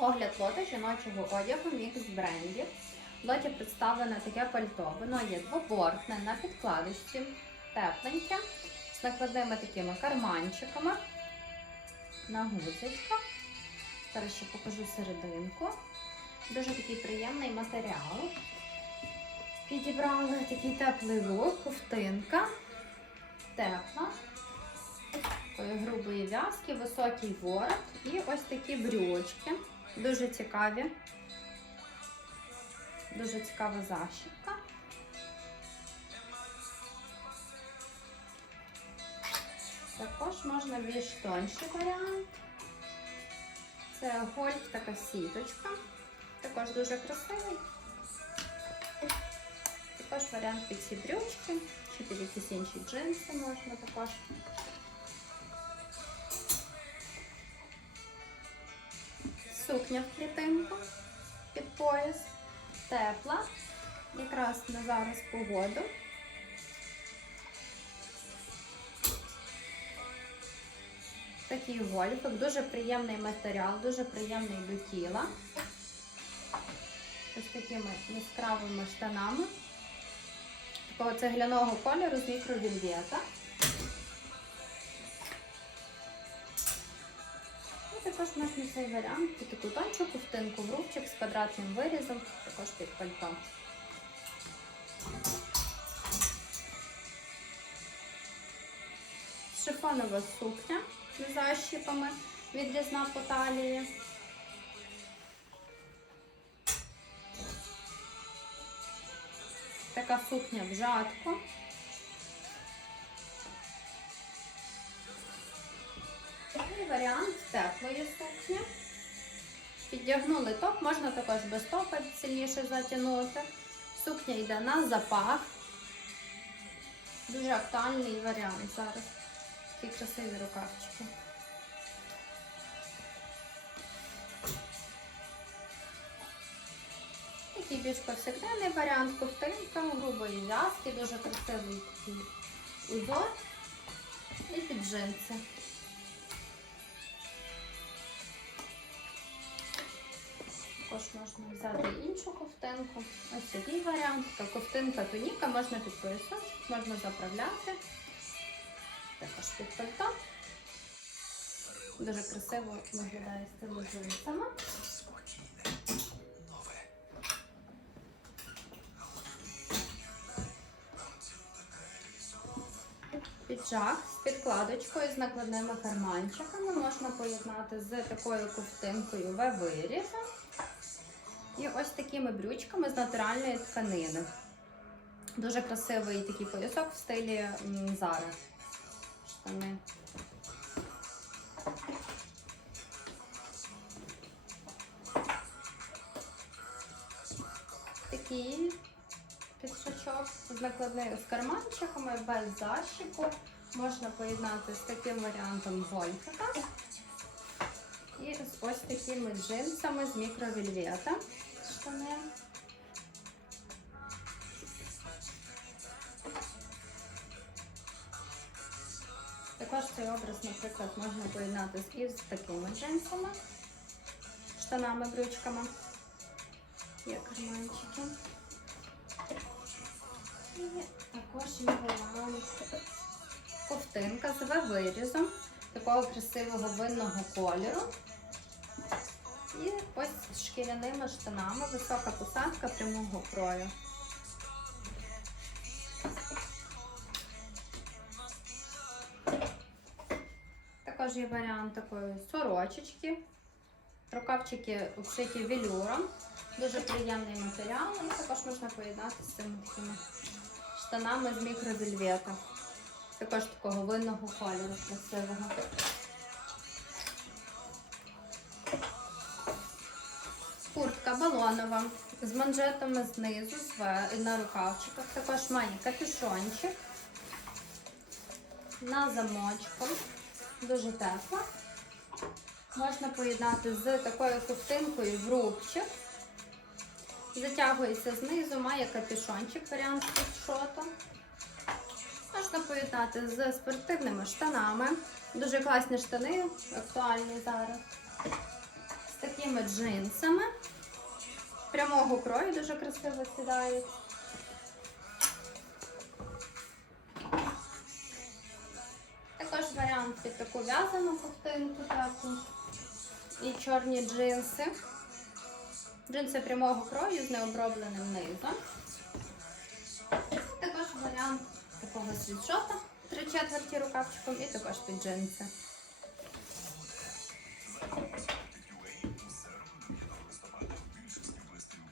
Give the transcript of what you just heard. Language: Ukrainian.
Огляд лота жіночого одягу мікс брендів. Лоті представлене таке пальто. Воно є двобортне на підкладочці, тепленьке, з накладними такими карманчиками на гузочках. Зараз ще покажу серединку. Дуже такий приємний матеріал. Підібрали такий теплий лук, ковтинка, тепла, такої грубої в'язки, високий ворот і ось такі брючки. Дуже цікаві. Дуже цікава защіпка. Також можна більш тонший варіант. Це гольф така сіточка. Також дуже красивий. Також варіант під ці брючки, чи під якісь інші джинси можна також. Сукня в клітинку під пояс. Тепла. Якраз на зараз погоду. Такий гольфик, дуже приємний матеріал, дуже приємний до тіла. Ось такими яскравими штанами. Такого цегляного кольору з мікровільвета. Також можна цей варіант таку тончу ковтинку в рубчик з квадратним вирізом, також під пальто. Шифонова сукня з защіпами, відрізна по талії. Така сукня в жатку. Теплої сукні. Підтягнули топ, можна також без топа сильніше затягнути. Сукня йде на запах. Дуже актуальний варіант зараз. Такі красиві рукавчики. Такий більш повсякденний варіант ковтинка, грубої в'язки, дуже красивий такий узор і під джинси. Також можна взяти іншу ковтинку. Ось такий варіант. Така ковтинка туніка, можна під поясочок, можна заправляти. Також під пальто. Дуже красиво виглядає цими джинсами. Піджак з підкладочкою з накладними карманчиками можна поєднати з такою ковтинкою вирізом. І ось такими брючками з натуральної тканини. Дуже красивий такий поясок в стилі Zara. Штани. Такий підшачок з накладною з карманчиками без защіпу. Можна поєднати з таким варіантом гольфика. І ось такими джинсами з мікровільвета штани. Також цей образ, наприклад, можна поєднати із такими джинсами, штанами, брючками. Є карманчики. І також є варіант ковтинка з вирізом такого красивого винного кольору. І ось з шкіряними штанами, висока посадка прямого крою. Також є варіант такої сорочечки. Рукавчики обшиті велюром. Дуже приємний матеріал. І також можна поєднати з цими такими штанами з мікровельвета. Також такого винного кольору красивого. Куртка балонова з манжетами знизу, на рукавчиках. Також має капюшончик на замочку. Дуже тепла. Можна поєднати з такою ковтинкою в рубчик. Затягується знизу, має капюшончик, варіант з шотом. Можна поєднати з спортивними штанами. Дуже класні штани, актуальні зараз. З такими джинсами. Прямого крою дуже красиво сідають. Також варіант під таку в'язану ковтинку таку. І чорні джинси. Джинси прямого крою з необробленим низом. Також варіант такого світшота три четверті рукавчиком і також під джинси.